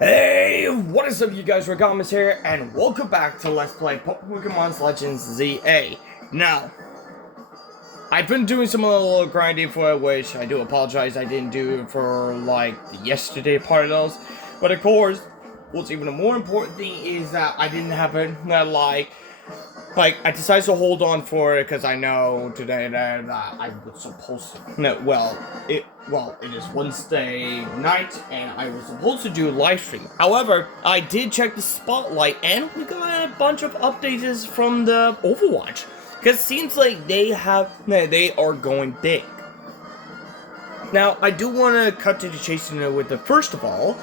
Hey, what is up you guys, Ragamas here, and welcome back to Let's Play Pokémon Legends ZA. Now, I've been doing some little grinding for it, which I do apologize I didn't do for, like, the yesterday part of those. But of course, what's even a more important thing is that I didn't have it, I decided to hold on for it because I know today that I was supposed to. No, it is Wednesday night and I was supposed to do a live stream. However, I did check the spotlight and we got a bunch of updates from the Overwatch because it seems like they are going big. Now, I do want to cut to the chase with the first of all,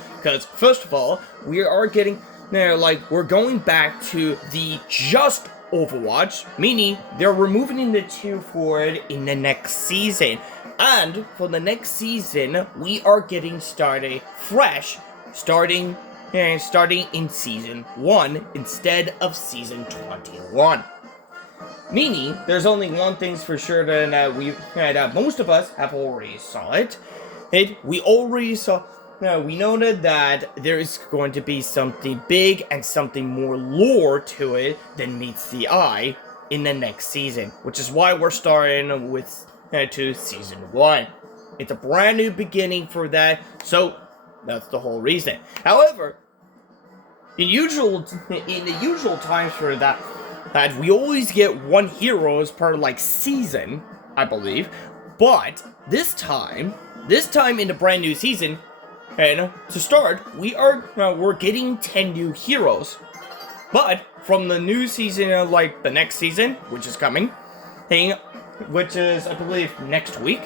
we are getting we're going back to the just Overwatch, meaning they're removing the two for it in the next season. And for the next season, we are getting started fresh, starting in season 1 instead of season 21. Meaning, there's only one thing's for sure that most of us have already saw it. We already saw. Now, we noted that there is going to be something big and something more lore to it than meets the eye in the next season, which is why we're starting with to season 1. It's a brand new beginning for that, so that's the whole reason. However, in the usual times for that we always get one heroes per season, I believe, but this time in the brand new season. And to start, we're getting 10 new heroes. But from the new season, the next season, which is coming, which is, I believe, next week,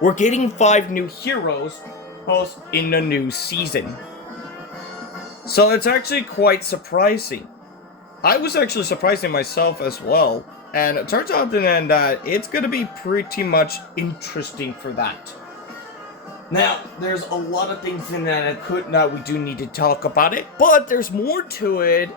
we're getting 5 new heroes in the new season. So it's actually quite surprising. I was actually surprising myself as well. And it turns out that it's going to be pretty much interesting for that. Now, there's a lot of things in that we do need to talk about it, but there's more to it,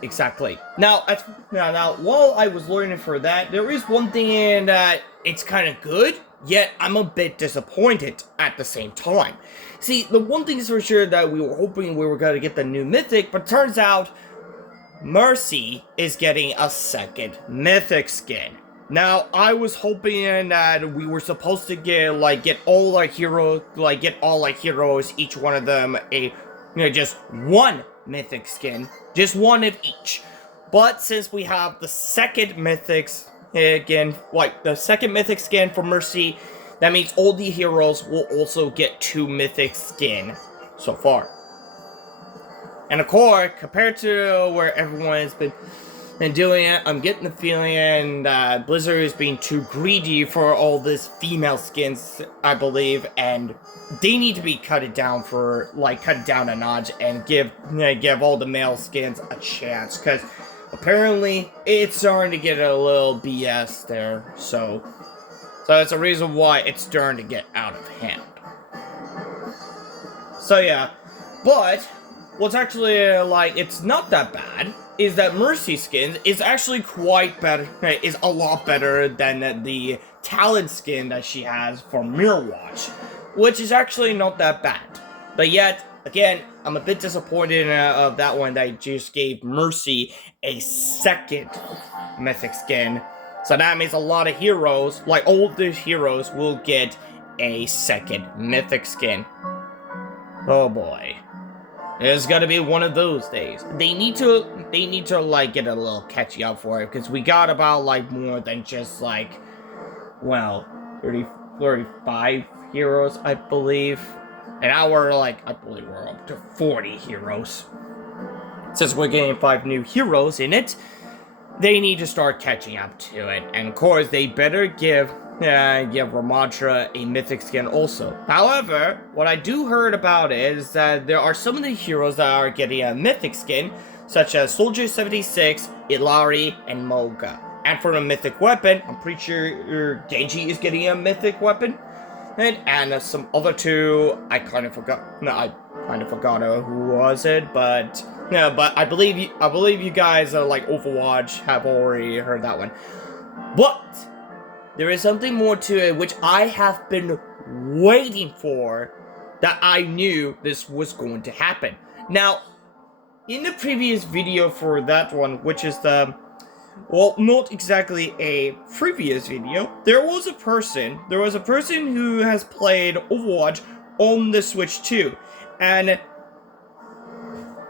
exactly. Now, while I was learning for that, there is one thing in that it's kind of good, yet I'm a bit disappointed at the same time. See, the one thing is for sure that we were hoping we were going to get the new Mythic, but turns out Mercy is getting a second Mythic skin. Now, I was hoping that we were supposed to get all our heroes, each one of them just one mythic skin, just one of each. But since we have the second mythic skin for Mercy, that means all the heroes will also get 2 mythic skin so far. And of course, compared to where everyone has been doing it, I'm getting the feeling that Blizzard is being too greedy for all this female skins, I believe, and they need to be cut it down a notch and give all the male skins a chance, because apparently it's starting to get a little BS there, so that's a reason why it's starting to get out of hand. So yeah, but what's actually it's not that bad is that Mercy skins is actually quite better, is a lot better than the talent skin that she has for Mirror Watch, which is actually not that bad. But yet, again, I'm a bit disappointed of that one that just gave Mercy a second mythic skin. So that means a lot of heroes, all the heroes, will get a second mythic skin. Oh boy. It's gotta be one of those days. They need to get a little catchy up for it, because we got about more than just 35 heroes, I believe. And now we're I believe we're up to 40 heroes. Since we're getting 5 new heroes in it, they need to start catching up to it. And of course, they better give Ramadra a mythic skin also. However, what I do heard about is that there are some of the heroes that are getting a mythic skin, such as Soldier 76, Ilari, and Moga. And for the mythic weapon, I'm pretty sure Genji is getting a mythic weapon. And some other 2, I kind of forgot who was it, but I believe you guys Overwatch have already heard that one. But there is something more to it which I have been waiting for that I knew this was going to happen. Now, in the previous video for that one, which is the, well, not exactly a previous video, there was a person who has played Overwatch on the Switch 2, and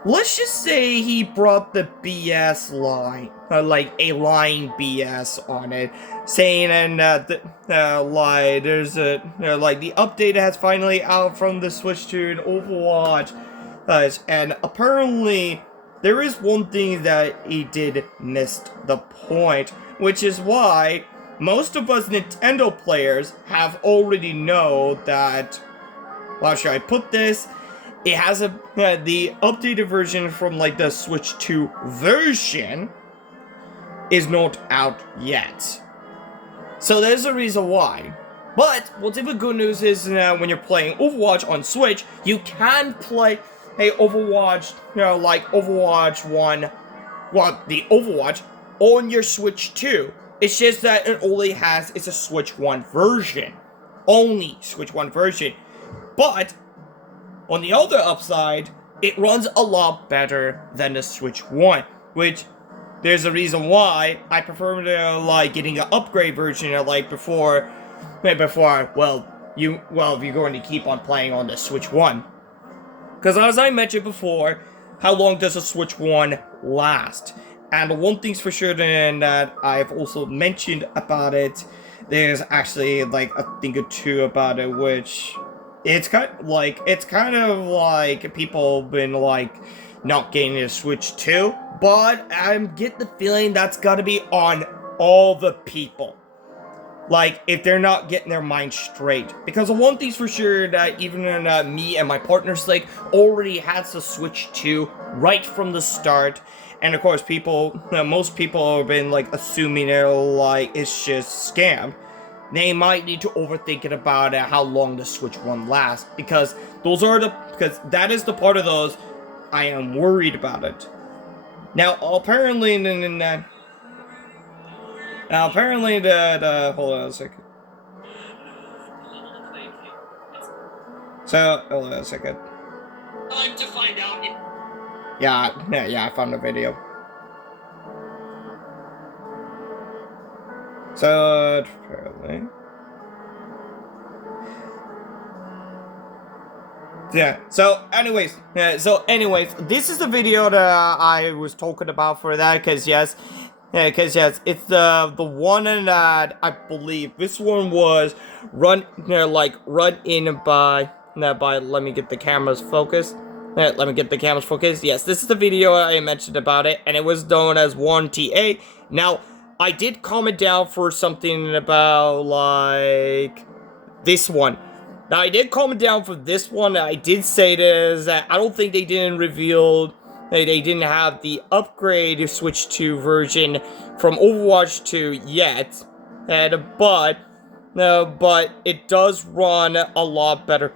let's just say he brought the BS line, like a line BS on it, saying like there's a like the update has finally out from the Switch 2 and Overwatch, and apparently there is one thing that he did missed the point, which is why most of us Nintendo players have already know that. How should I put this? It has the updated version from like the Switch 2 version is not out yet. So there's a reason why. But what's even good news is when you're playing Overwatch on Switch, you can play Overwatch, like Overwatch 1, well, the Overwatch on your Switch 2. It's just that it only has, it's a Switch 1 version. Only Switch 1 version. But on the other upside, it runs a lot better than the Switch 1, which there's a reason why I prefer to like getting an upgrade version like before if you're going to keep on playing on the Switch 1. Because as I mentioned before, how long does a Switch 1 last? And one thing's for sure then that I've also mentioned about it, there's actually like a thing or two about it, which it's kind of like people have been like not getting a Switch 2, but I get the feeling that's gotta be on all the people. Like, if they're not getting their mind straight. Because one thing's for sure that even me and my partner's like already has the Switch 2 right from the start. And of course most people have been like assuming it's just scammed. They might need to overthink it about how long the Switch 1 lasts. Because that is the part of those I am worried about it. Now apparently hold on a second. So, hold on a second. Time to find out. Yeah, I found the video. So, apparently. Yeah, so anyways, this is the video that I was talking about for that, because yes, it's the one that I believe this one was run in by let me get the cameras focused. Yes, this is the video I mentioned about it, and it was known as 1TA. Now, I did comment down for something about like this one. Now, I did comment down for this one. I did say this, that I don't think they didn't reveal. They didn't have the upgrade Switch 2 version from Overwatch 2 yet, but it does run a lot better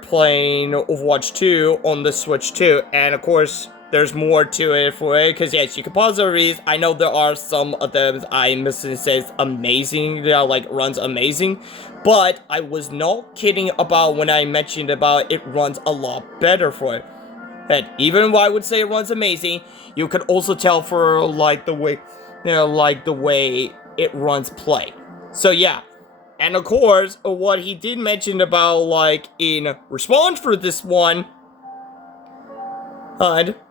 playing Overwatch 2 on the Switch 2, and of course, there's more to it for it, because yes, you can pause the reads. I know there are some of them I missing says amazing, like runs amazing, but I was not kidding about when I mentioned about it runs a lot better for it. And even though I would say it runs amazing, you could also tell for like the way it runs play. So yeah, and of course, what he did mention about like in response for this one,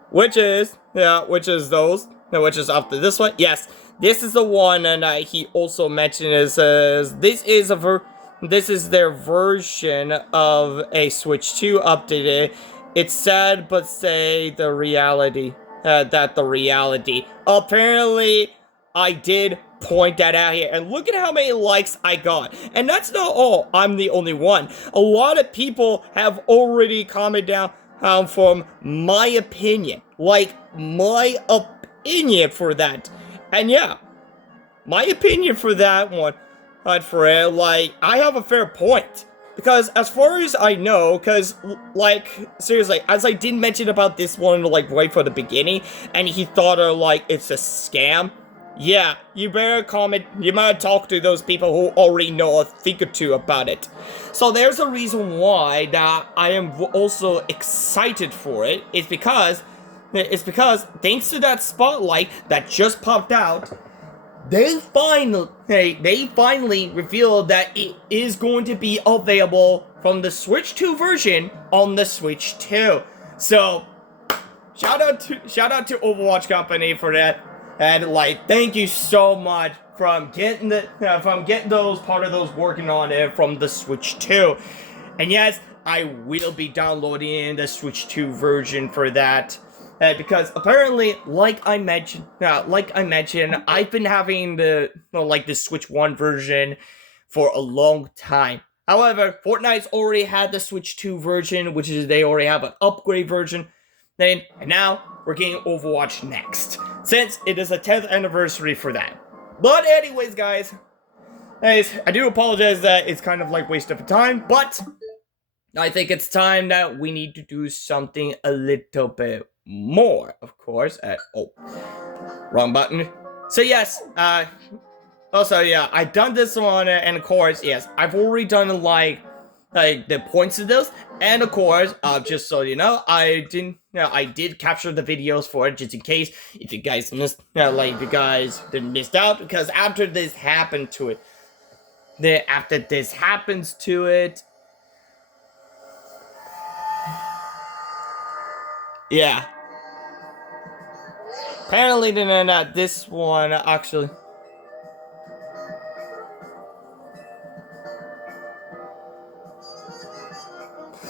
which is after this one. Yes, this is the one, and he also mentioned it says this is their version of a Switch 2 updated. It's sad, but say the reality. Apparently, I did point that out here. And look at how many likes I got. And that's not all. I'm the only one. A lot of people have already commented down from my opinion. Like, my opinion for that. And yeah, my opinion for that one, for it, like, I have a fair point. Because as far as I know, because, like, seriously, as I did mention about this one, like, right from the beginning, and he thought, like, it's a scam, Yeah, you better comment, you better talk to those people who already know a thing or two about it. So there's a reason why that I am also excited for it. It's because thanks to that spotlight that just popped out, they finally revealed that it is going to be available from the Switch 2 version on the Switch 2. So shout out to Overwatch Company for that, and like thank you so much from getting those part of those working on it from the Switch 2. And yes, I will be downloading the Switch 2 version for that. Because apparently, like I mentioned, I've been having the Switch 1 version for a long time. However, Fortnite's already had the Switch 2 version, which is they already have an upgrade version. And now we're getting Overwatch next, since it is a 10th anniversary for that. But anyways, guys, I do apologize that it's kind of like waste of time, but I think it's time that we need to do something a little bit more, of course. Oh, wrong button. So yes, also yeah, I've done this one, and of course, yes, I've already done like the points of this, and of course, just so you know, I did capture the videos for it just in case if you guys missed, if you guys didn't missed out, because after this happened to it, yeah. Apparently, this one actually.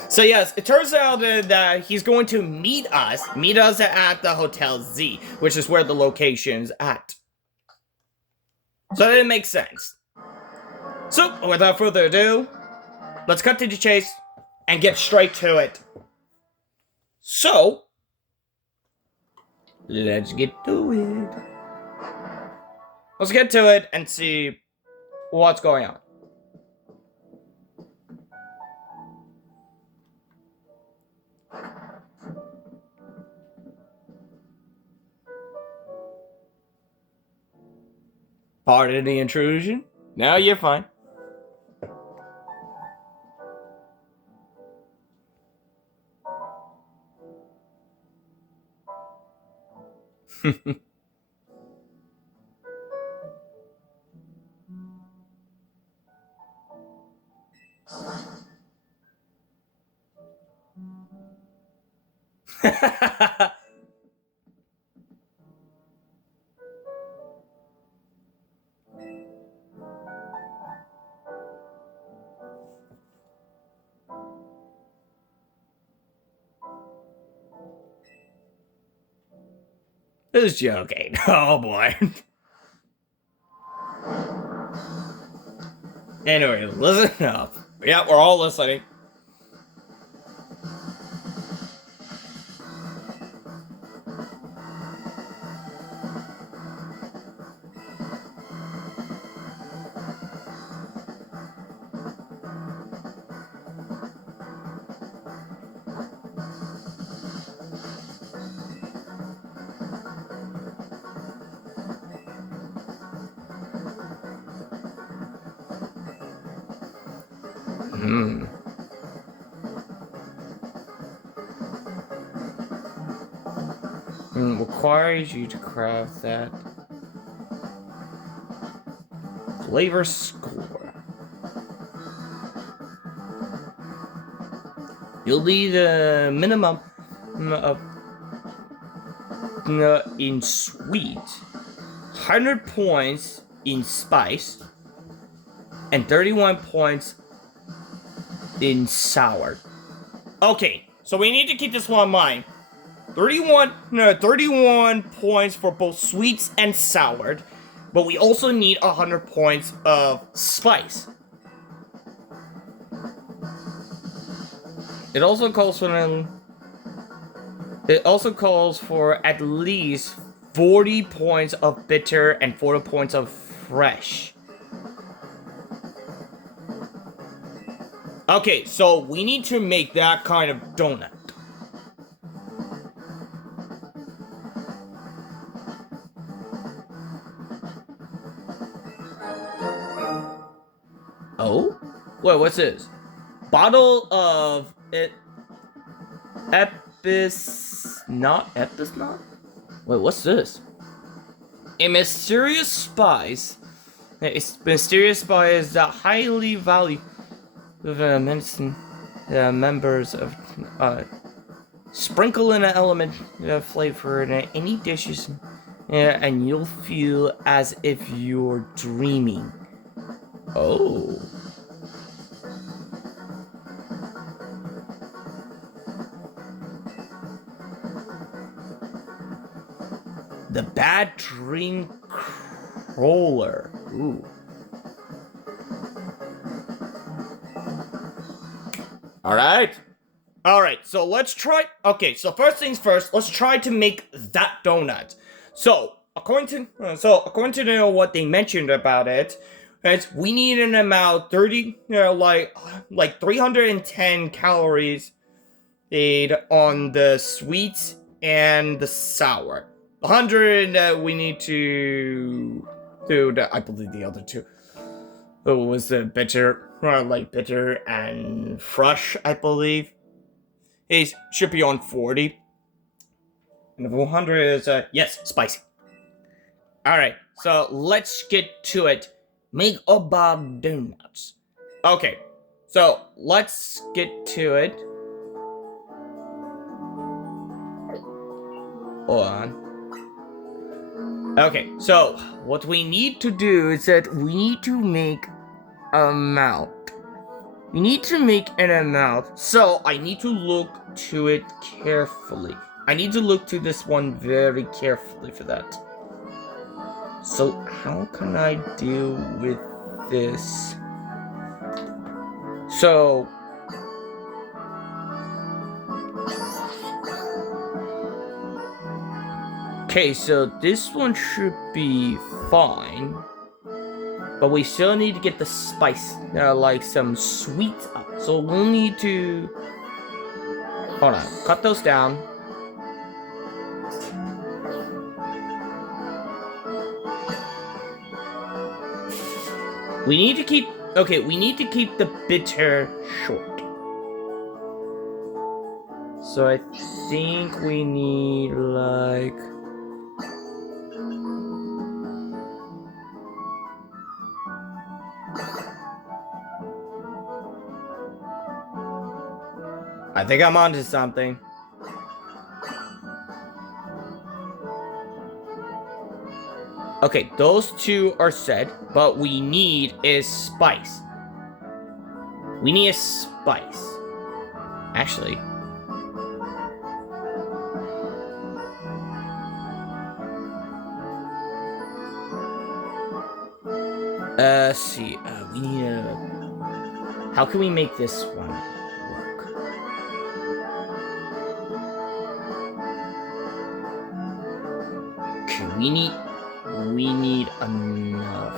So yes, it turns out that he's going to meet us at the Hotel Z, which is where the location's at. So it makes sense. So, without further ado, let's cut to the chase and get straight to it. So, let's get to it. Let's get to it and see what's going on. Pardon the intrusion. No, you're fine. Who's joking? Oh boy. Anyway, listen up. Yeah, we're all listening. Requires you to craft that flavor score. You'll need a minimum of in sweet, 100 points in spice, and 31 points in sour. Okay, so we need to keep this one in mind. 31 points for both sweets and soured, but we also need 100 points of spice. It also calls for at least 40 points of bitter and 40 points of fresh. Okay, so we need to make that kind of donut. Wait, what's this? Bottle of it. Epis not. Wait, what's this? A mysterious spice. A mysterious spice that highly valued with medicine members of sprinkle in an element flavor in any dishes, and you'll feel as if you're dreaming. Oh. The Bad Dream Crawler. Ooh. Alright. Alright, so let's try. Okay, so first things first, let's try to make that donut. So, according to what they mentioned about it, is we need an amount 30, like 310 calories on the sweet and the sour. 100 we need to do I believe the other two. It was the bitter, bitter and fresh, I believe. It should be on 40. And the 100 is yes, spicy. Alright, so let's get to it. Make a Bob donuts. Okay, so let's get to it. Hold on. Okay, so what we need to do is that we need to make an amount. We need to make an amount, so I need to look to it carefully. I need to look to this one very carefully for that. So how can I deal with this? So okay, so this one should be fine. But we still need to get the spice, like some sweet up. So we'll need to... Hold on, cut those down. We need to keep... Okay, we need to keep the bitter short. So I think we need, like... I think I'm onto something. Okay, those two are set, but we need is spice. We need a spice. Actually. Let's see. We need a... How can we make this one work? Okay, we need enough.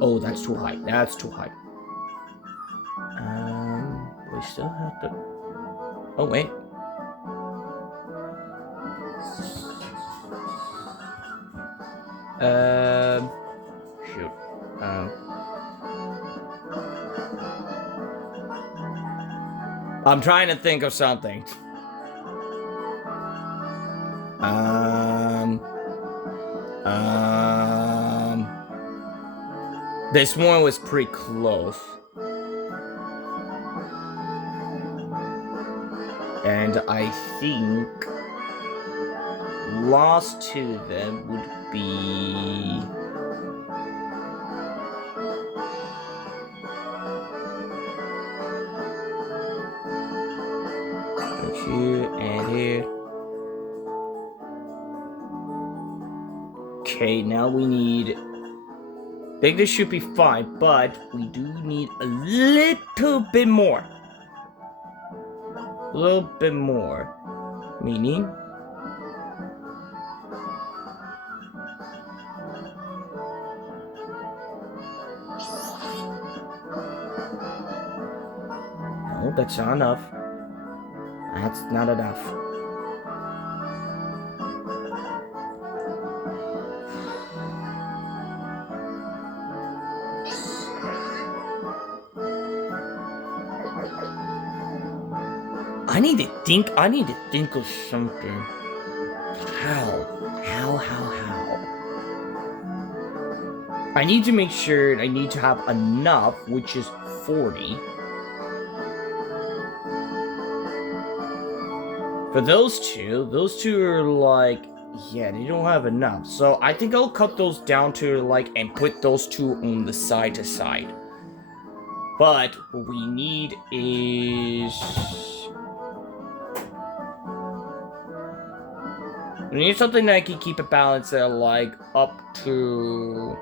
Oh, that's too high. That's too high. We still have to... Oh, wait. Shoot. I'm trying to think of something. This one was pretty close. And I think last two of them would be... Here and here. Okay, now we need... I think this should be fine, but we do need a little bit more. A little bit more. Meaning? No, that's not enough. That's not enough. I need to think of something. How? I need to make sure I need to have enough, which is 40. For those two are like, yeah, they don't have enough. So I think I'll cut those down to like, and put those two on the side to side. But what we need is... we need something that can keep it balanced at like up to...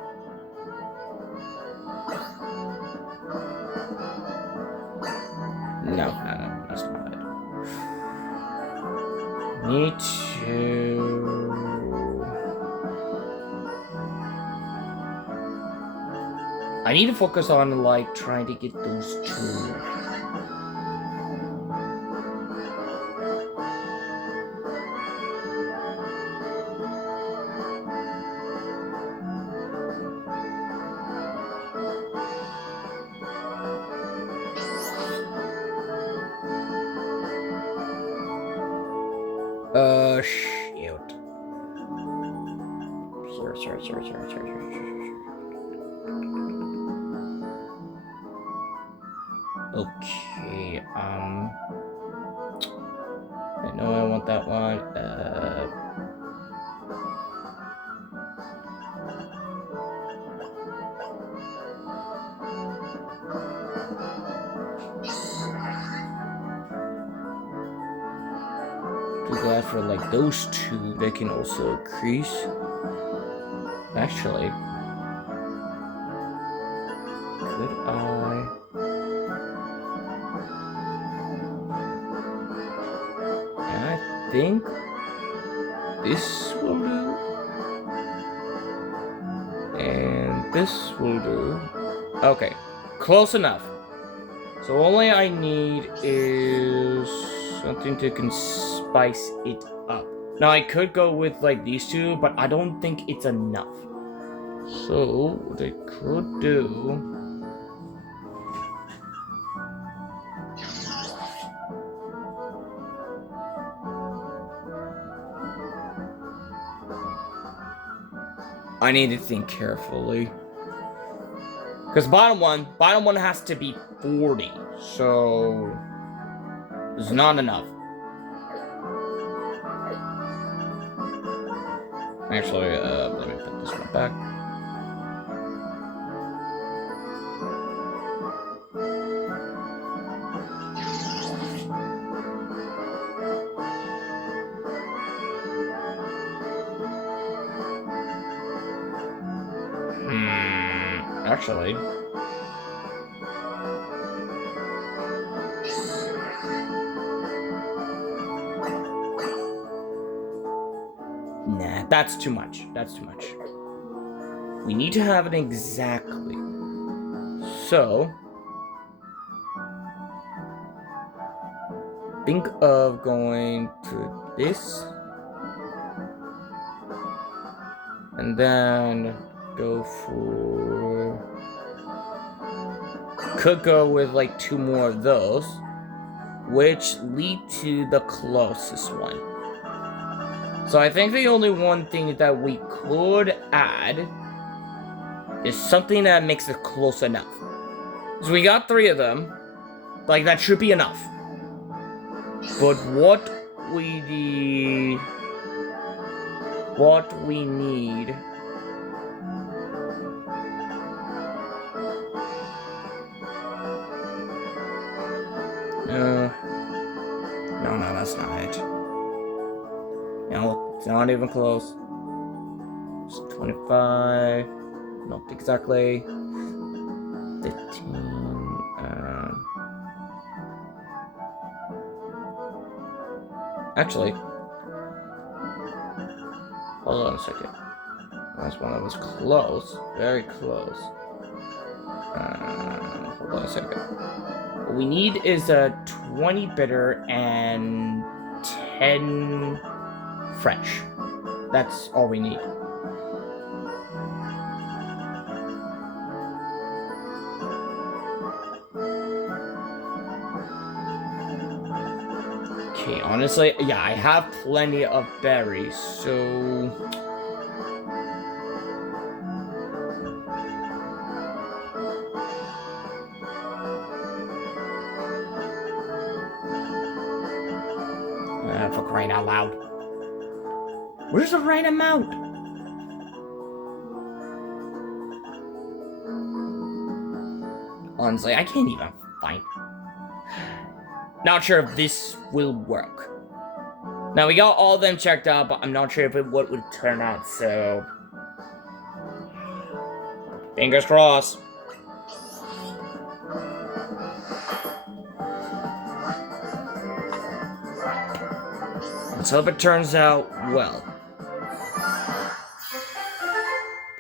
No, that's not it. Need to... I need to focus on like trying to get those two. Shoot. Sorry. Okay, I know I want that one, too glad for like those two, they can also increase. Actually, could I think this will do, and this will do. Okay, close enough. So only I need is something to spice it up. Now I could go with like these two, but I don't think it's enough. So what I could do... I need to think carefully. Because bottom one has to be 40. So it's not enough. Actually, let me put this one back. Actually, nah, that's too much. That's too much. We need to have it exactly. So, think of going to this, and then go for... could go with like 2 more of those, which lead to the closest one. So I think the only one thing that we could add is something that makes it close enough. So we got 3 of them. Like, that should be enough. But what we need... No, that's not it. No, it's not even close. It's 25. Not exactly. 15. Actually, hold on a second. That's one that was close. Very close. Hold on a second. What we need is a 20 bitter, and 10 fresh. That's all we need. Okay, honestly, yeah, I have plenty of berries, so... for crying out loud. Where's the right amount? Honestly, I can't even find... Not sure if this will work. Now, we got all of them checked out, but I'm not sure if what would turn out, so... Fingers crossed. Let's hope it turns out well.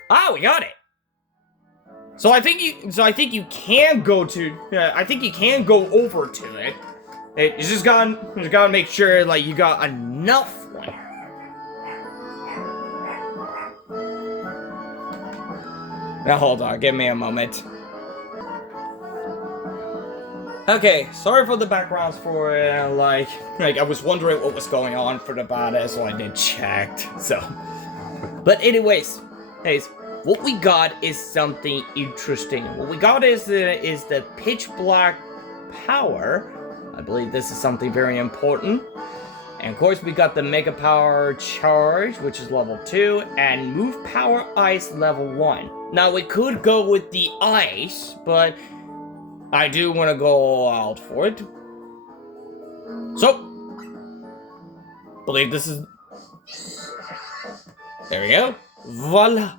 Ah, we got it! So I think you can go to... I think you can go over to it. You just gotta make sure, like, you got enough one. Now, hold on. Give me a moment. Okay, sorry for the backgrounds for, like, I was wondering what was going on for the beta, so I did check, so. But anyways, what we got is something interesting. What we got is the pitch black power. I believe this is something very important. And of course, we got the Mega Power Charge, which is level 2, and Move Power Ice level 1. Now, we could go with the Ice, but I do want to go all out for it. So, believe this is... There we go. Voila.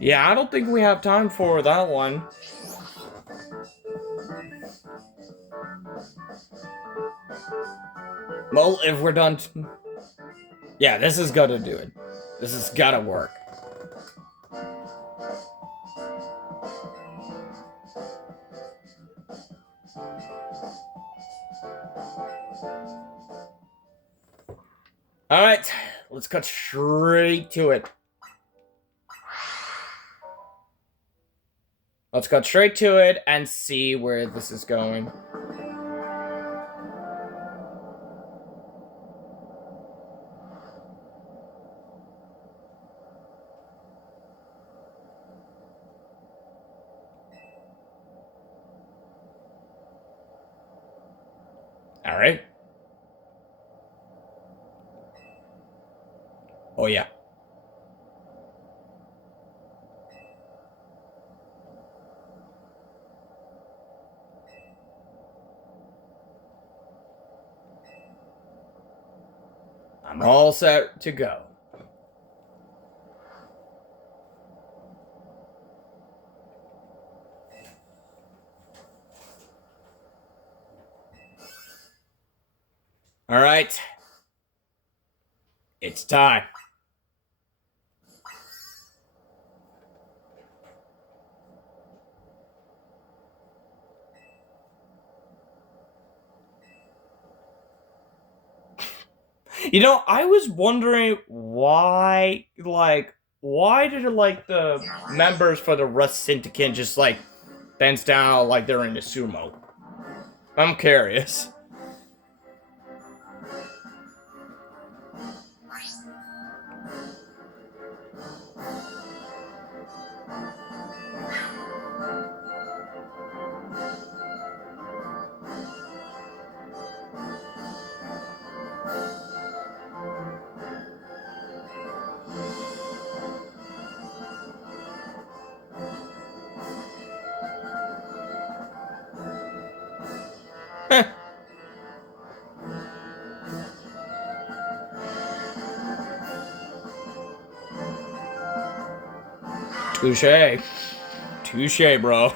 Yeah, I don't think we have time for that one. Well, if we're done... Yeah, this is gonna do it. This has gotta work. Alright, let's cut straight to it. Let's cut straight to it and see where this is going. All right. Oh, yeah. I'm all set to go. All right. It's time. You know, I was wondering why, why did, the members for the Rust Syndicate just, bends down like they're in the sumo? I'm curious. Touche. Touche, bro.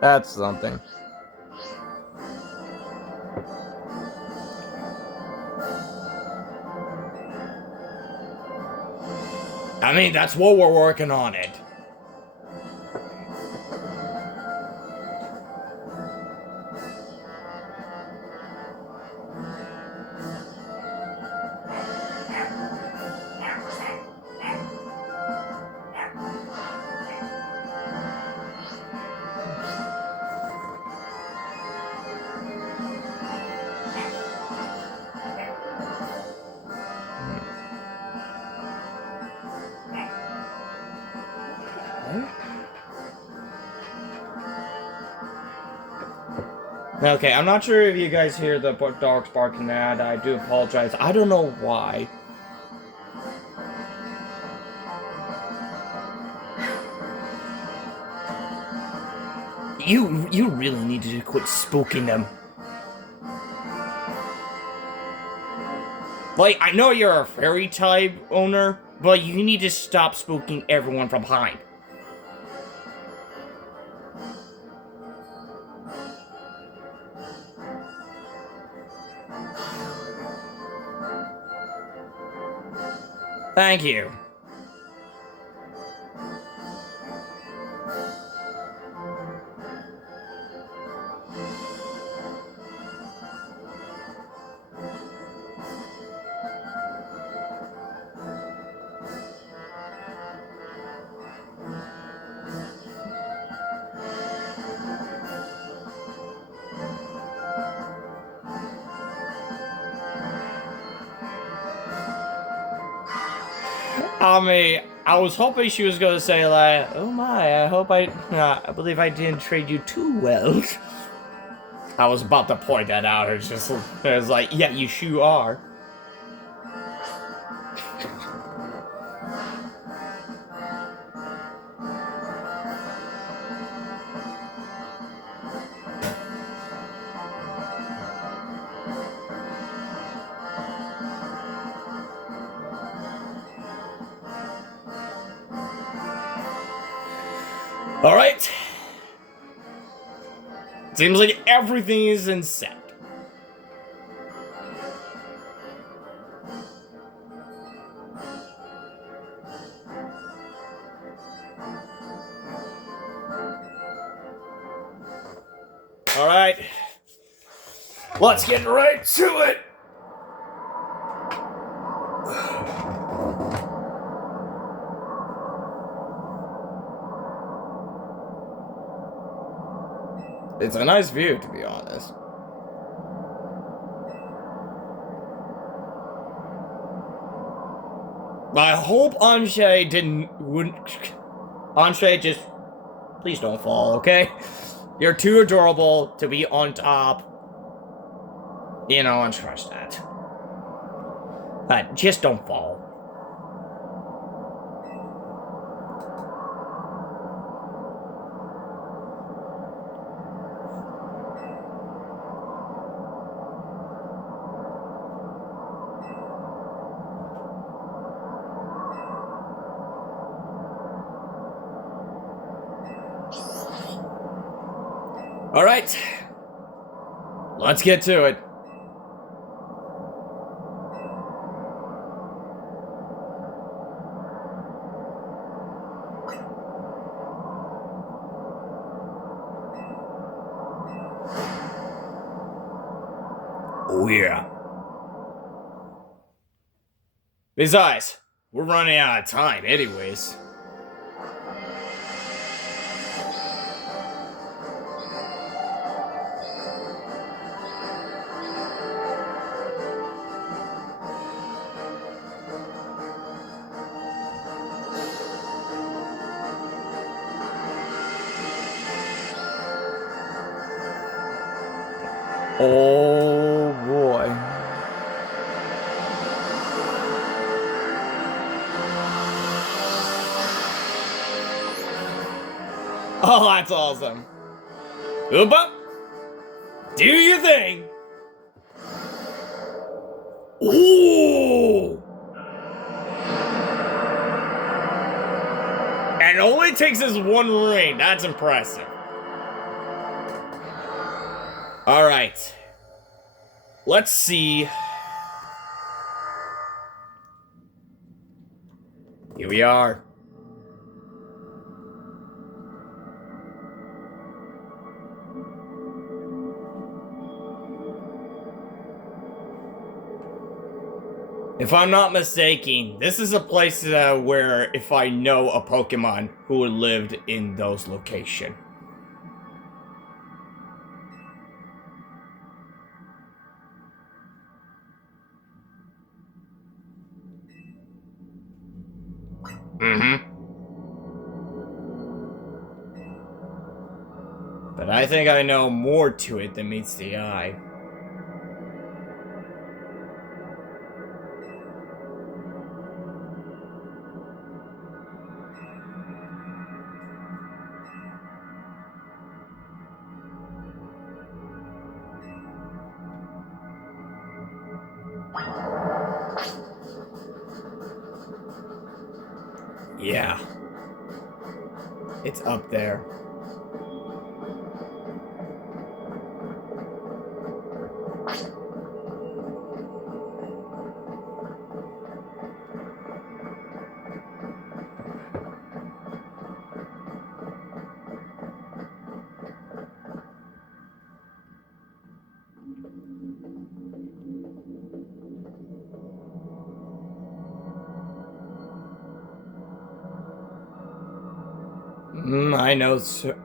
That's something. I mean, that's what we're working on it. Okay, I'm not sure if you guys hear the dogs barking at. I do apologize. I don't know why. You really need to quit spooking them. Like, I know you're a fairy type owner, but you need to stop spooking everyone from behind. Thank you. I mean, I was hoping she was gonna say like, "Oh my, I believe I didn't trade you too well." I was about to point that out. It was like, yeah, you sure are. All right. Seems like everything is in set. All right. Let's get right to it. It's a nice view, to be honest. I hope wouldn't. Anshay, just please don't fall, okay? You're too adorable to be on top. You know, and trust that. Just don't fall. All right, let's get to it. Oh yeah. Besides, we're running out of time anyways. Oh boy. Oh, that's awesome. Oopa! Do your thing! Ooh! And And it only takes us one ring. That's impressive. Alright. Let's see. Here we are. If I'm not mistaken, this is a place where if I know a Pokemon who lived in those locations. But I think I know more to it than meets the eye. Yeah. It's up there.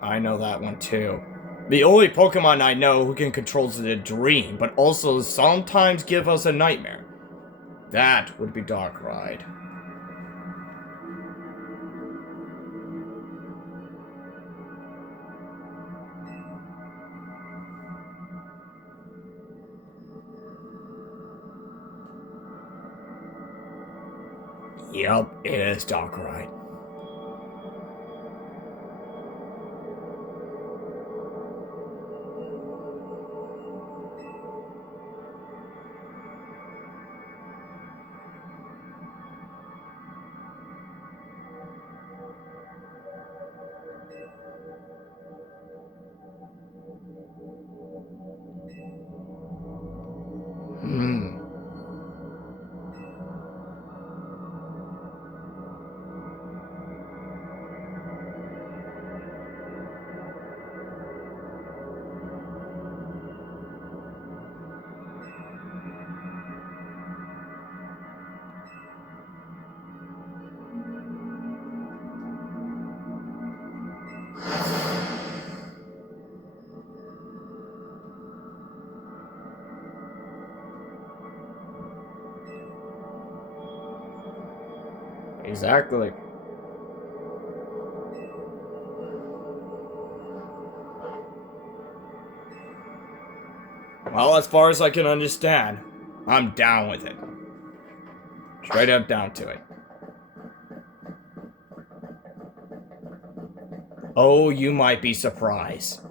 I know that one too. The only Pokemon I know who can control the dream, but also sometimes give us a nightmare. That would be Darkrai. Yup, it is Darkrai. Exactly. Well, as far as I can understand, I'm down with it. Straight up down to it. Oh, you might be surprised.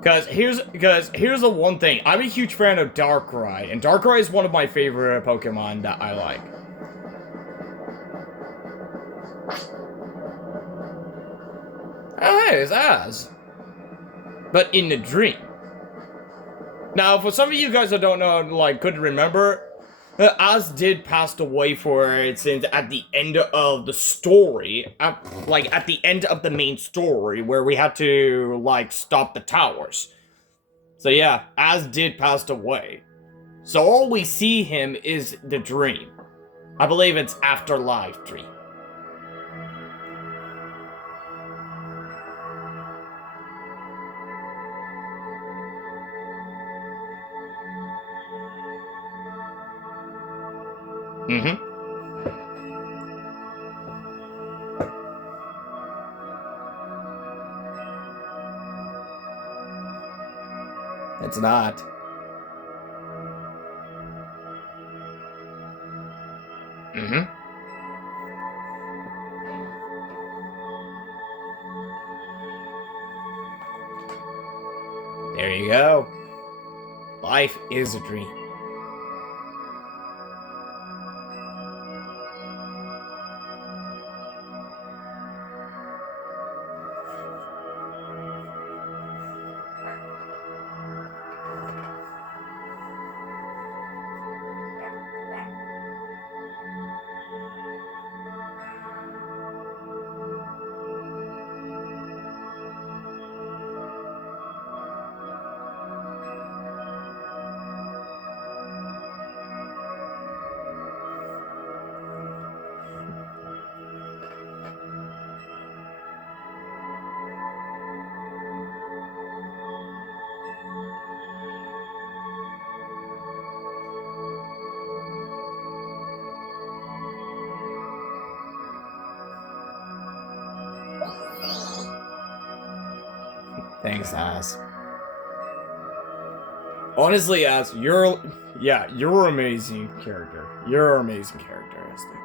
Because here's the one thing. I'm a huge fan of Darkrai, and Darkrai is one of my favorite Pokemon that I like. Oh, hey, it's Az. But in the dream. Now, for some of you guys that don't know, like, couldn't remember, Az did pass away for it since at the end of the story, at the end of the main story, where we had to, like, stop the towers. So yeah, Az did pass away. So all we see him is the dream. I believe it's Afterlife Dream. It's not. There you go. Life is a dream. Thanks, Az. Honestly, Az, you're an amazing character. You're an amazing character, I think.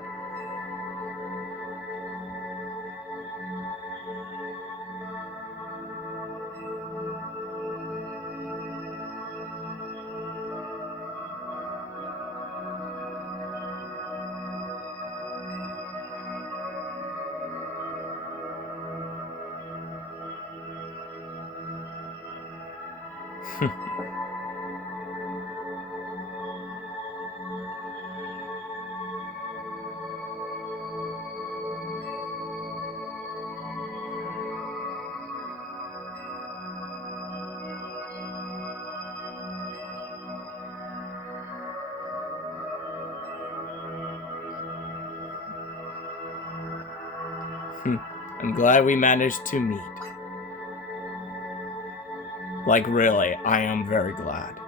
I'm glad we managed to meet. Like, really, I am very glad.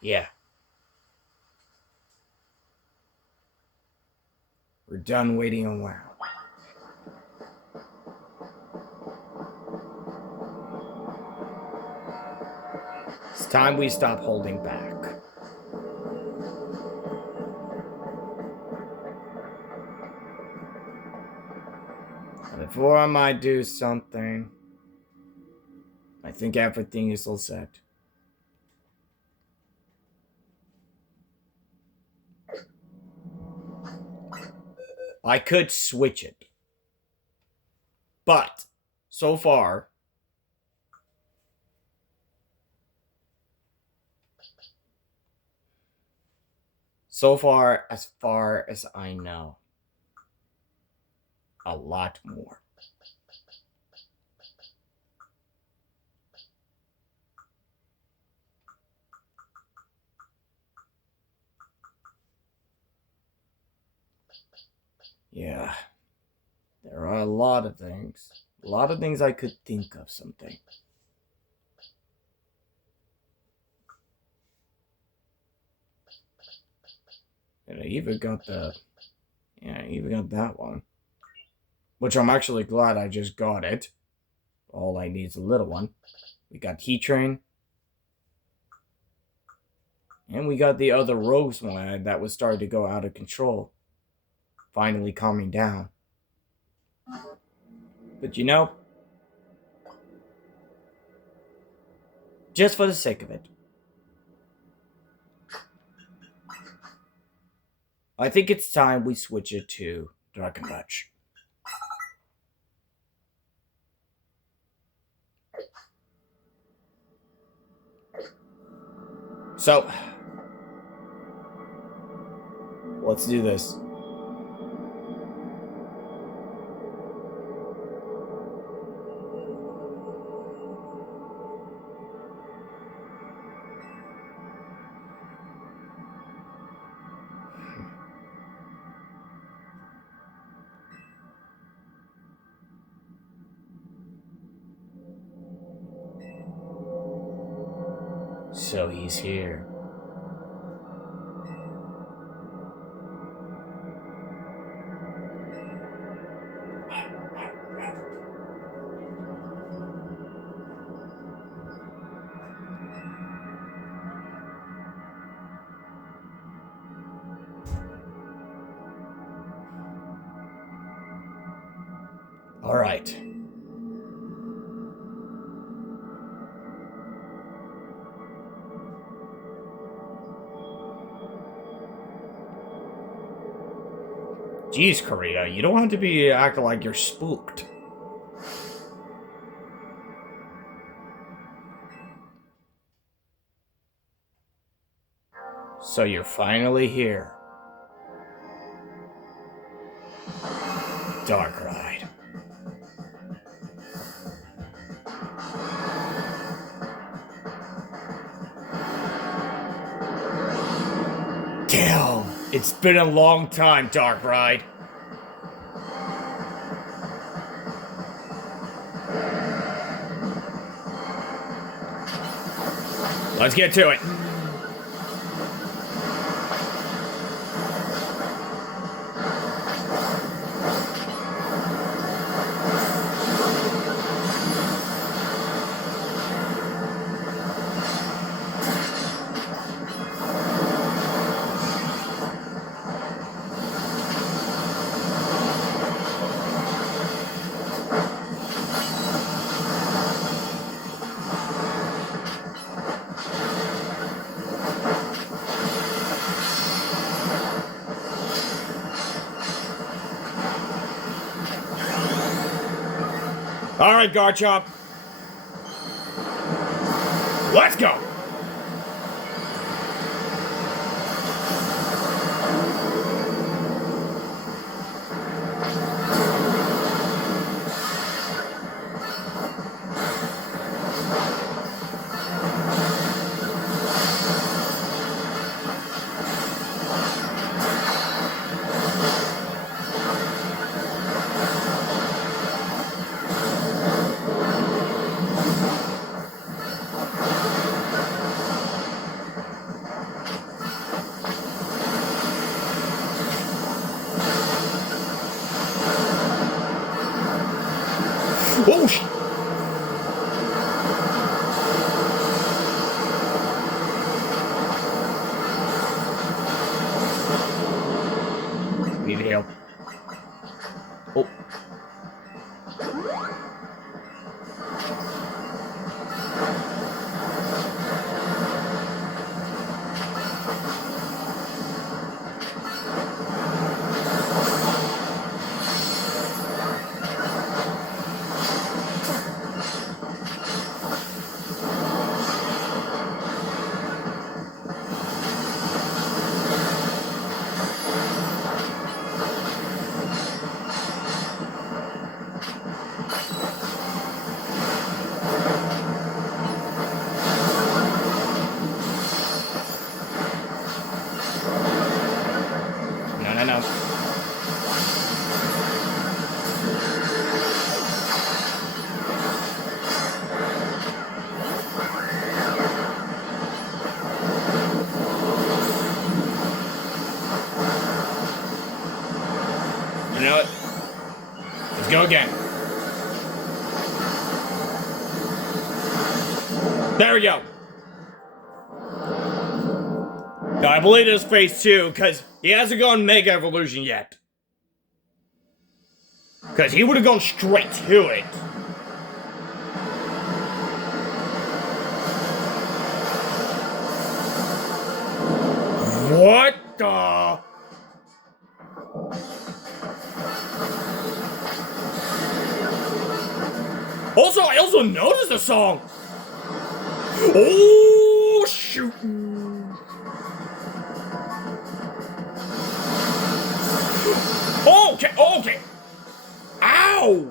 Yeah. We're done waiting around. It's time we stop holding back. Before I might do something, I think everything is all set. I could switch it. But, so far, as far as I know, a lot more. Yeah. There are a lot of things. A lot of things I could think of something. And I even got that one. Which I'm actually glad I just got it. All I need is a little one. We got Heat Train. And we got the other Rose one that was starting to go out of control. Finally calming down. But you know, just for the sake of it, I think it's time we switch it to DARKRAI. So, let's do this. So he's here. All right. Jeez, Korea, you don't have to be acting like you're spooked. So you're finally here. DARKRAI. Damn, it's been a long time, DARKRAI. Let's get to it. All right, Garchomp. Let's go. Oh, shit. Need help. Oh. No. You know what? Let's go again. There we go. Now, I believe it's phase 2, because he hasn't gone Mega Evolution yet. Because he would have gone straight to it. What the? Also, I also noticed the song. Oh, shoot. Okay. Ow!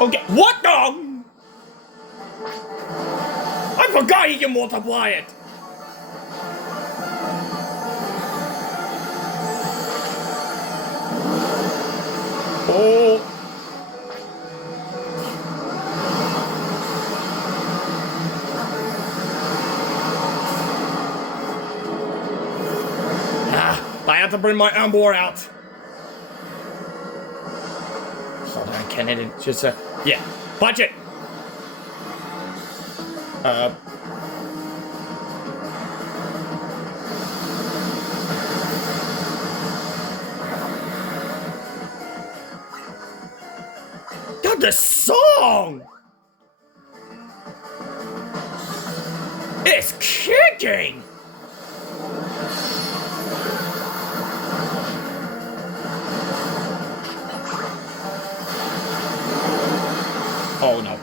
Okay, what the? I forgot he can multiply it. Oh. I have to bring my Ambor out. Hold on, can it just, yeah, punch it. God, the song! It's kicking! Oh no.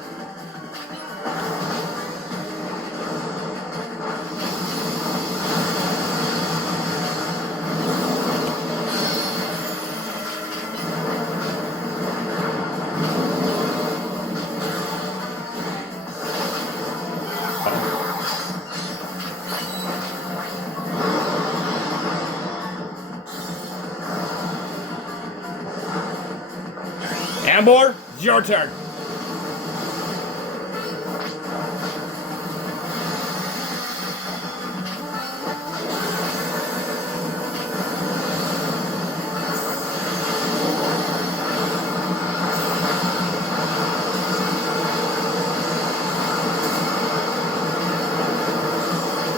Ambor, it's your turn.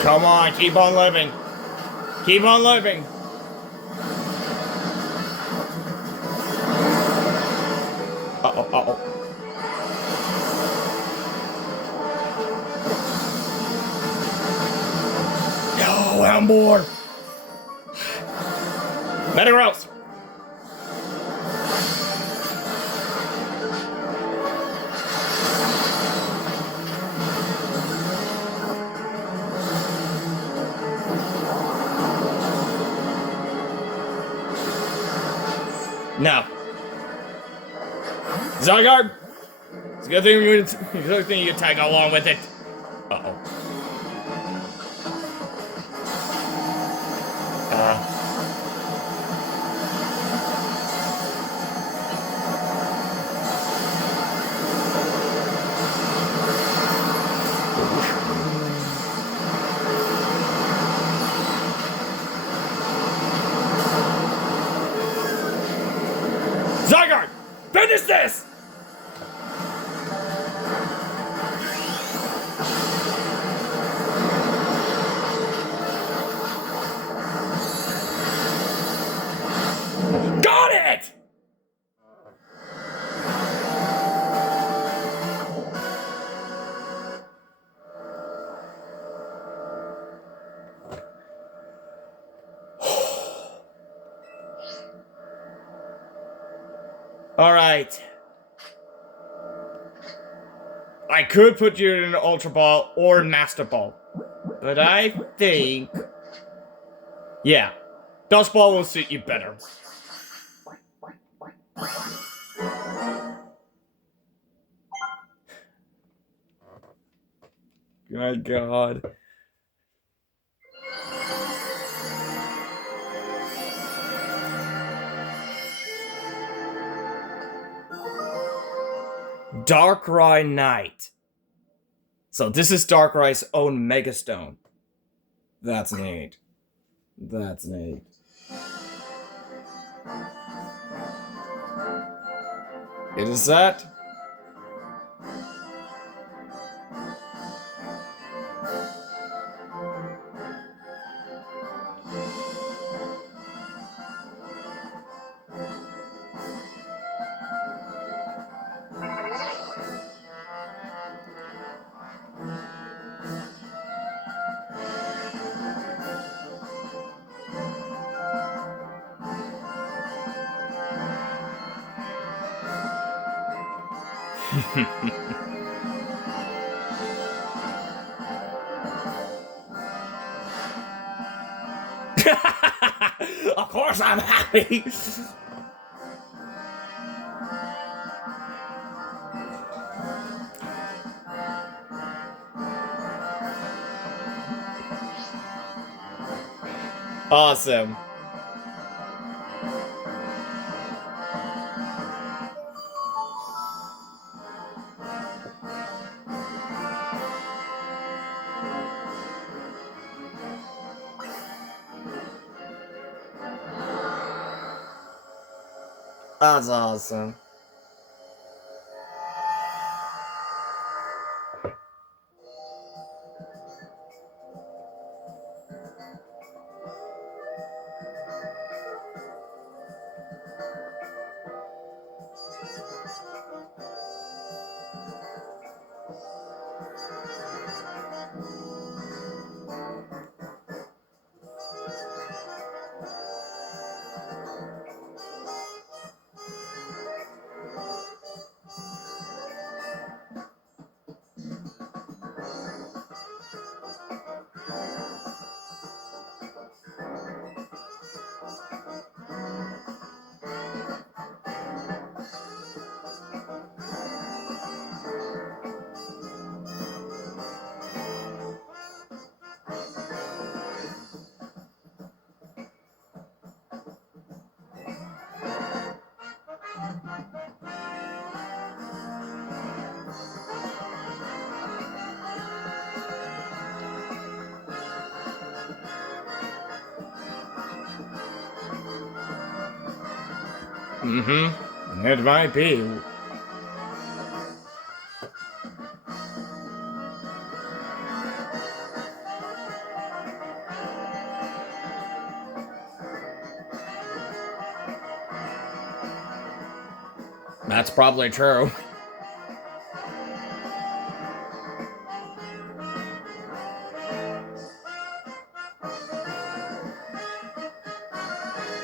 Come on, keep on living. Keep on living. Uh-oh, uh-oh. No, Ambor. Metagross. No. Zygarde! It's a good thing you tag along with it. Uh-oh. Zygarde! Finish this! Got it! Alright. I could put you in an Ultra Ball or Master Ball. But I think... yeah. Dust Ball will suit you better. My God. Darkrai Knight. So this is Darkrai's own Mega Stone. That's neat. That's neat. It is that. Of course I'm happy. Awesome. That's awesome. Mm-hmm. It might be. That's probably true.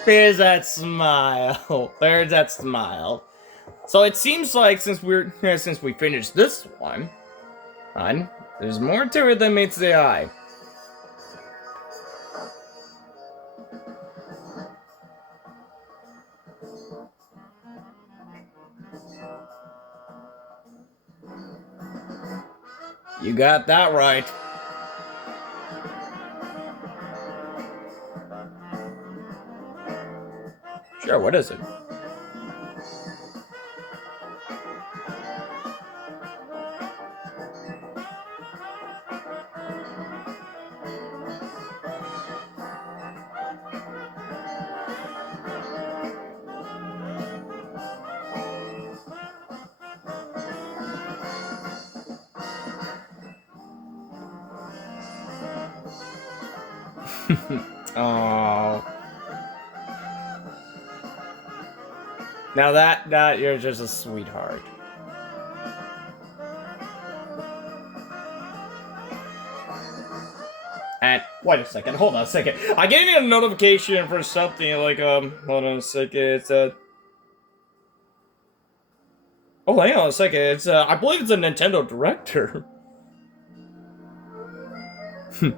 There's that smile. There's that smile. So it seems like since we finished this one, there's more to it than meets the eye. You got that right. Sure, what is it? Oh. Now that you're just a sweetheart. And wait a second, hold on a second. I gave you a notification for something like hold on a second. It's oh, hang on a second. It's I believe it's a Nintendo Director.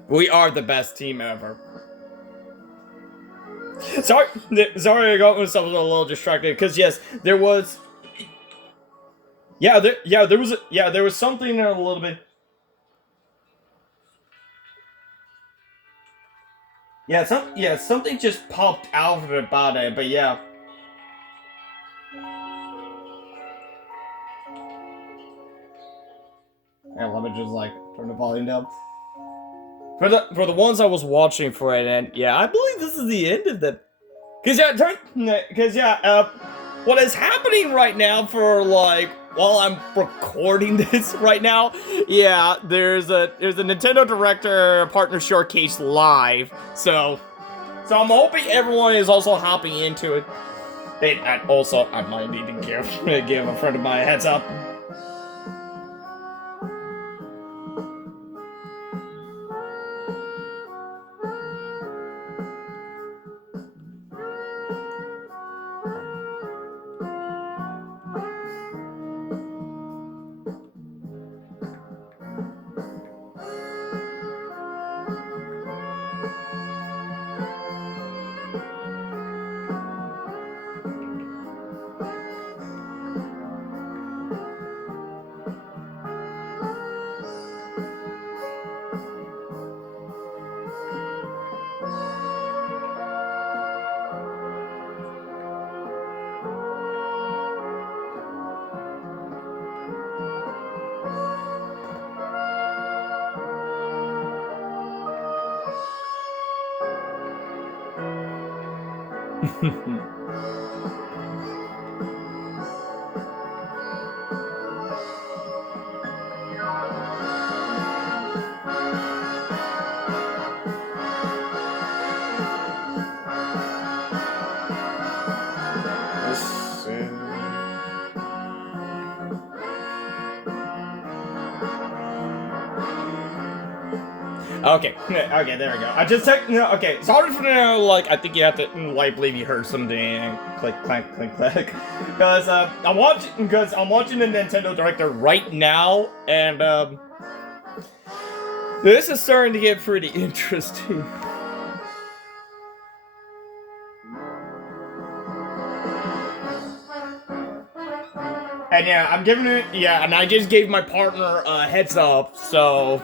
We are the best team ever. Sorry, I got myself a little distracted because yes, there was. Yeah, there was something a little bit. Yeah, something just popped out about it, but yeah. And let me just like turn the volume down. For the ones I was watching for it, and yeah, I believe this is the end of the. What is happening right now for like while I'm recording this right now? Yeah, there's a Nintendo Director partner showcase live, so I'm hoping everyone is also hopping into it. And also, I might need to give a friend of mine a heads up. Okay, okay, there we go. I just checked. No, okay, sorry for now. Like, I think you have to like believe you heard something. Click, clack, click, clack. Because I'm watching the Nintendo Director right now, and this is starting to get pretty interesting. And yeah, I'm giving it. Yeah, and I just gave my partner a heads up, so.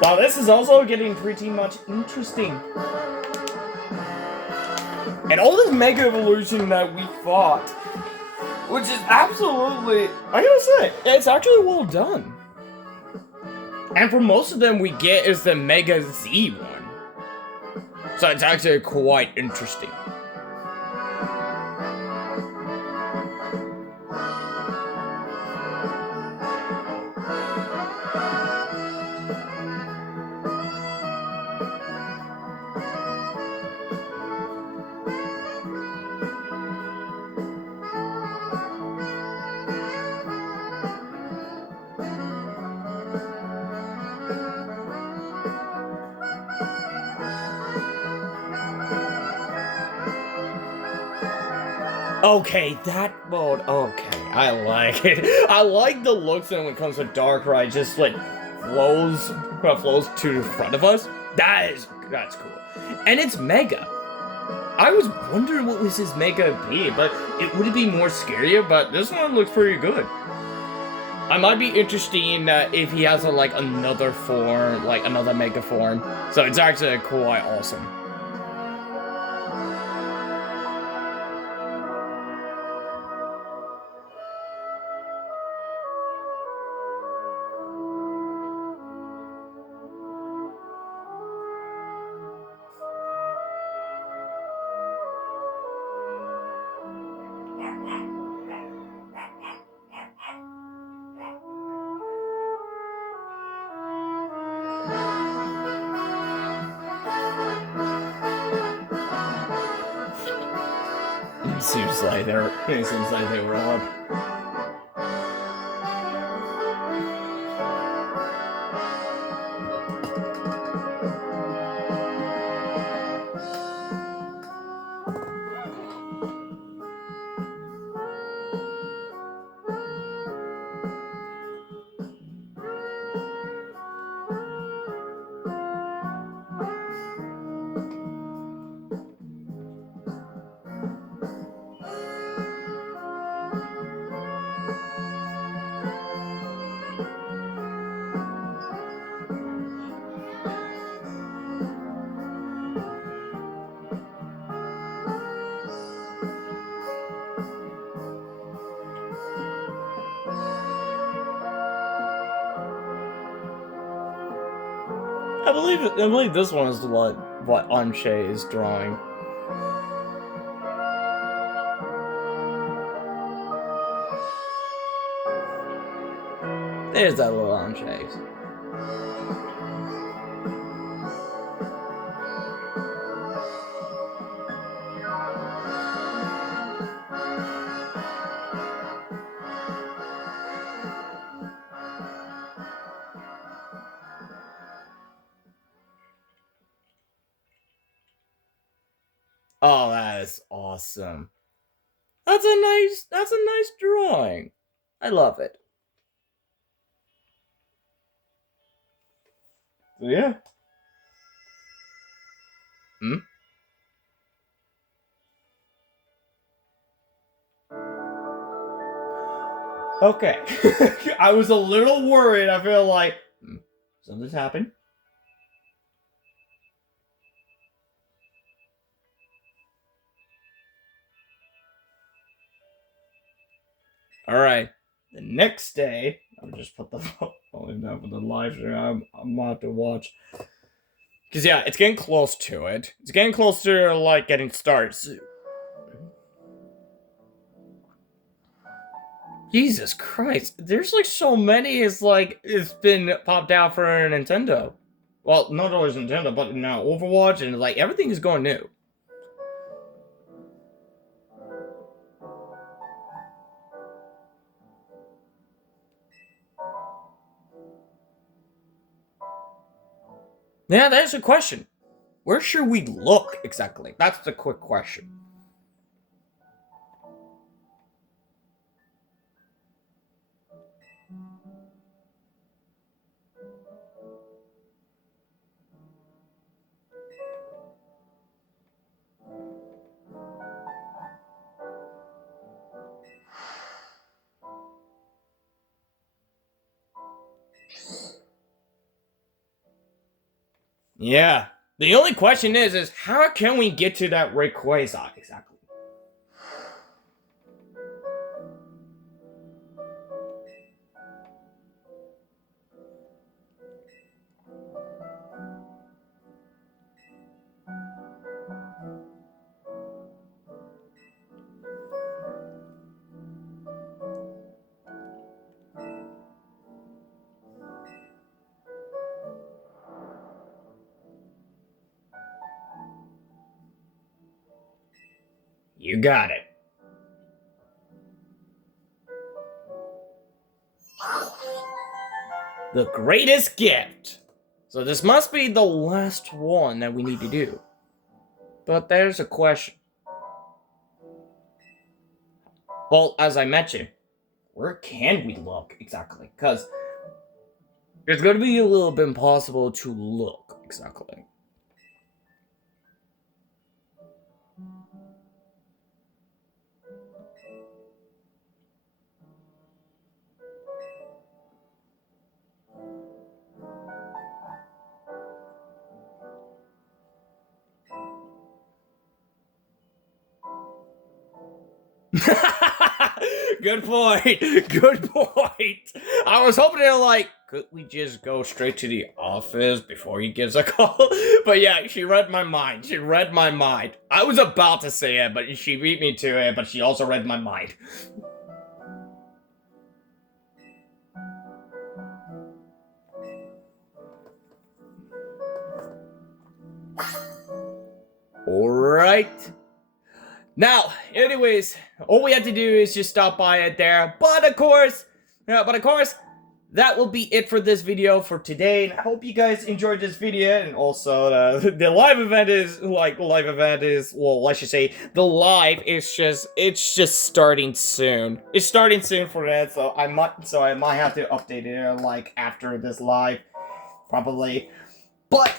Wow, this is also getting pretty much interesting. And all this Mega Evolution that we fought, which is absolutely, I gotta say, it's actually well done. And for most of them, we get is the Mega Z one. So it's actually quite interesting. Okay, that mode, okay, I like it. I like the looks when it comes to Darkrai, just like flows to the front of us. That's cool. And it's Mega. I was wondering what was his Mega be, but it would be more scarier, but this one looks pretty good. I might be interested in if he has like another form, like another Mega form. So it's actually quite awesome. It seems like they were up. I believe this one is what Anshe is drawing. There's that little Anshe. Oh, that is awesome. That's a nice drawing. I love it. Yeah. Hmm? Okay. I was a little worried. I feel like something's happened. Alright. The next day, I'll just put the volume down for the live stream. I'm about to watch. Because, yeah, it's getting close to it. It's getting close to, like, getting started soon. Jesus Christ. There's, like, so many. It's been popped out for Nintendo. Well, not always Nintendo, but now Overwatch, and, like, everything is going new. Yeah, that is a question. Where should we look exactly? That's the quick question. Yeah. The only question is how can we get to that Rayquaza exactly? You got it. The greatest gift. So this must be the last one that we need to do. But there's a question. Well, as I mentioned, where can we look exactly? Because it's going to be a little bit impossible to look exactly. Good point. Good point. I was hoping to like, could we just go straight to the office before he gives a call? But yeah, she read my mind. She read my mind. I was about to say it, but she beat me to it, but she also read my mind. Alright. Now, anyways, all we had to do is just stop by it there. But of course, that will be it for this video for today. And I hope you guys enjoyed this video. And also, the live event is, well, I should say, the live is it's just starting soon. It's starting soon for that, so I might have to update it, like, after this live, probably. But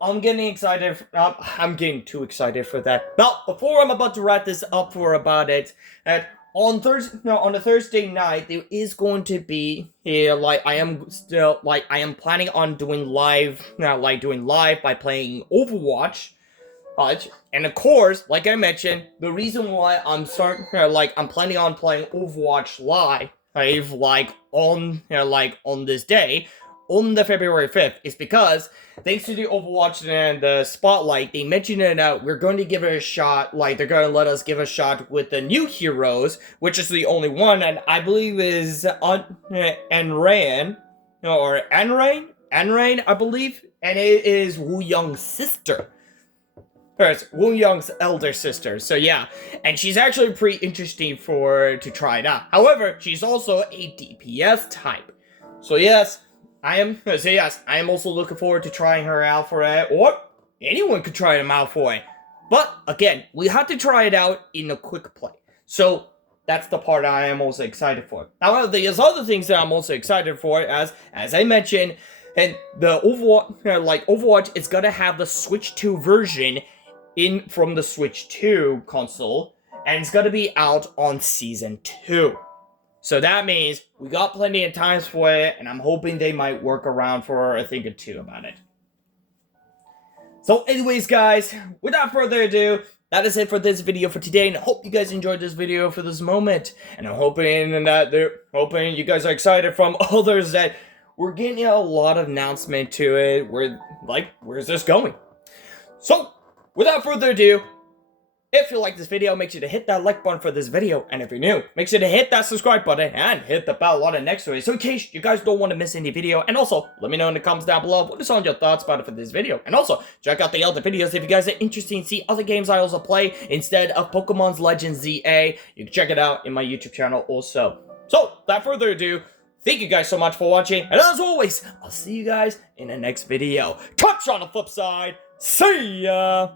I'm getting excited. I'm getting too excited for that. Now, before I'm about to wrap this up for about it, on the Thursday night, there is going to be I am planning on doing live, by playing Overwatch. And of course, like I mentioned, the reason why I'm planning on playing Overwatch live, on this day, on the February 5th, is because thanks to the Overwatch and the Spotlight, they mentioned it out. We're going to give it a shot. They're going to let us give a shot with the new heroes, which is the only one, and I believe is Anrain, I believe, and it is Wu Young's sister. It's Wu Young's elder sister. So yeah, and she's actually pretty interesting to try it out. However, she's also a DPS type. So yes. I am also looking forward to trying her out for it, or anyone could try them out for it. But again, we have to try it out in a quick play. So that's the part I am also excited for. However, there's other things that I'm also excited for, as I mentioned, and the Overwatch is gonna have the Switch 2 version from the Switch 2 console, and it's gonna be out on Season 2. So that means we got plenty of times for it, and I'm hoping they might work around for a thing or two about it. So anyways, guys, without further ado, that is it for this video for today, and I hope you guys enjoyed this video for this moment. And I'm hoping you guys are excited from others that we're getting a lot of announcement to it. Where's this going? So, without further ado, if you like this video, make sure to hit that like button for this video, and if you're new, make sure to hit that subscribe button and hit the bell button next to it, so in case you guys don't want to miss any video. And also, let me know in the comments down below what are some of your thoughts about it for this video. And also, check out the other videos if you guys are interested in see other games I also play instead of Pokémon Legends ZA. You can check it out in my YouTube channel also. So, without further ado, Thank you guys so much for watching, and as always, I'll see you guys in the next video. Catch you on the flip side. See ya!